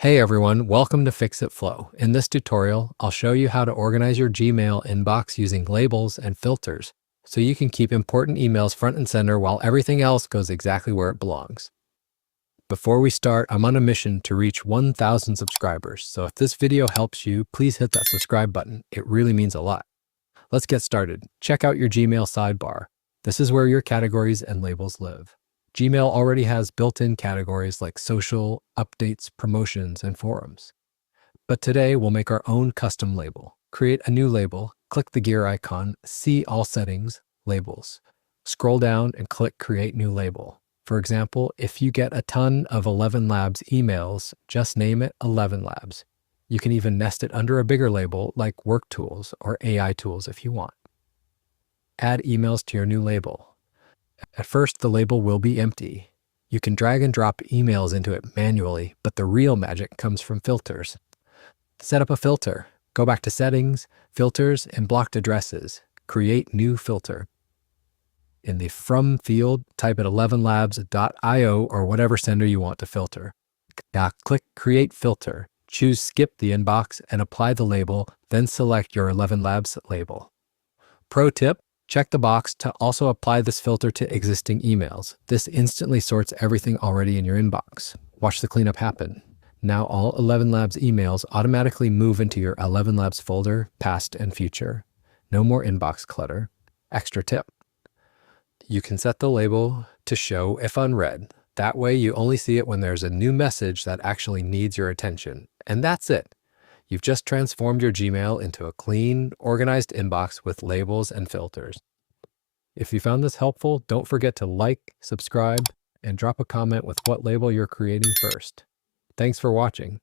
Hey everyone, welcome to Fix It Flow. In this tutorial, I'll show you how to organize your Gmail inbox using labels and filters so you can keep important emails front and center while everything else goes exactly where it belongs. Before we start, I'm on a mission to reach 1,000 subscribers, so if this video helps you, please hit that subscribe button. It really means a lot. Let's get started. Check out your Gmail sidebar. This is where your categories and labels live. Gmail already has built-in categories like social, updates, promotions, and forums. But today we'll make our own custom label. Create a new label, click the gear icon, see all settings, labels. Scroll down and click create new label. For example, if you get a ton of 11 Labs emails, just name it 11 Labs. You can even nest it under a bigger label like Work Tools or AI Tools if you want. Add emails to your new label. At first, the label will be empty. You can drag and drop emails into it manually, but the real magic comes from filters. Set up a filter. Go back to Settings, Filters, and Blocked Addresses. Create New Filter. In the From field, type at 11labs.io or whatever sender you want to filter. Now click Create Filter. Choose Skip the Inbox and apply the label, then select your 11 Labs label. Pro tip: check the box to also apply this filter to existing emails. This instantly sorts everything already in your inbox. Watch the cleanup happen. Now all 11 Labs emails automatically move into your 11 Labs folder, past and future. No more inbox clutter. Extra tip: you can set the label to show if unread. That way you only see it when there's a new message that actually needs your attention. And that's it. You've just transformed your Gmail into a clean, organized inbox with labels and filters. If you found this helpful, don't forget to like, subscribe, and drop a comment with what label you're creating first. Thanks for watching.